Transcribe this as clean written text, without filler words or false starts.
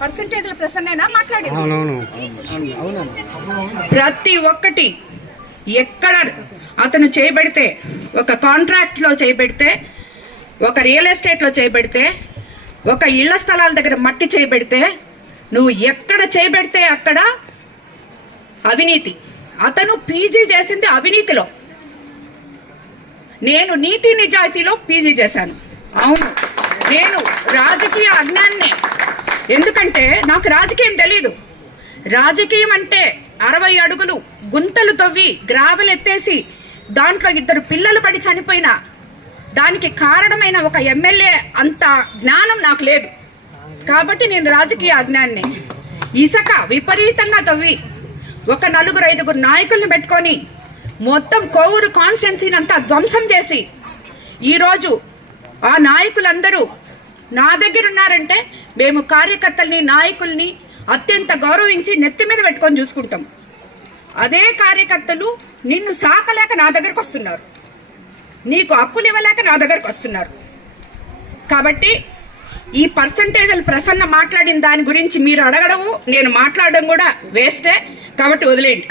పర్సంటేజ్ల ప్రసన్నేనా మాట్లాడేది? ప్రతి ఒక్కటి ఎక్కడ అతను చేయబడితే, ఒక కాంట్రాక్ట్లో చేయబడితే, ఒక రియల్ ఎస్టేట్లో చేయబడితే, ఒక ఇళ్ల స్థలాల దగ్గర మట్టి చేయబడితే, నువ్వు ఎక్కడ చేయబడితే అక్కడ అవినీతి. అతను పీజీ చేసింది అవినీతిలో, నేను నీతి నిజాయితీలో పీజీ చేశాను. అవును, నేను రాజకీయ అజ్ఞాన్నే. ఎందుకంటే నాకు రాజకీయం తెలీదు. రాజకీయం అంటే 60 అడుగులు గుంతలు తవ్వి గ్రావెల్ ఎత్తేసి దాంట్లో 2 పిల్లలు పడి చనిపోయినా దానికి కారణమైన ఒక ఎమ్మెల్యే అంత జ్ఞానం నాకు లేదు. కాబట్టి నేను రాజకీయ అజ్ఞాన్ని. ఇసుక విపరీతంగా తవ్వి ఒక 4-5 నాయకుల్ని పెట్టుకొని మొత్తం కోవూరు కాన్స్టిట్యున్సీని అంతా ధ్వంసం చేసి ఈరోజు ఆ నాయకులందరూ నా దగ్గర ఉన్నారంటే మేము కార్యకర్తల్ని, నాయకుల్ని అత్యంత గౌరవించి నెత్తి మీద పెట్టుకొని చూసుకుంటాం. అదే కార్యకర్తలు నిన్ను సాకలేక నా దగ్గరకు వస్తున్నారు, నీకు అప్పులు ఇవ్వలేక నా దగ్గరకు వస్తున్నారు. కాబట్టి ఈ పర్సంటేజ్లు ప్రసన్న మాట్లాడిన దాని గురించి మీరు అడగడము, నేను మాట్లాడడం కూడా వేస్టే. కాబట్టి వదిలేయండి.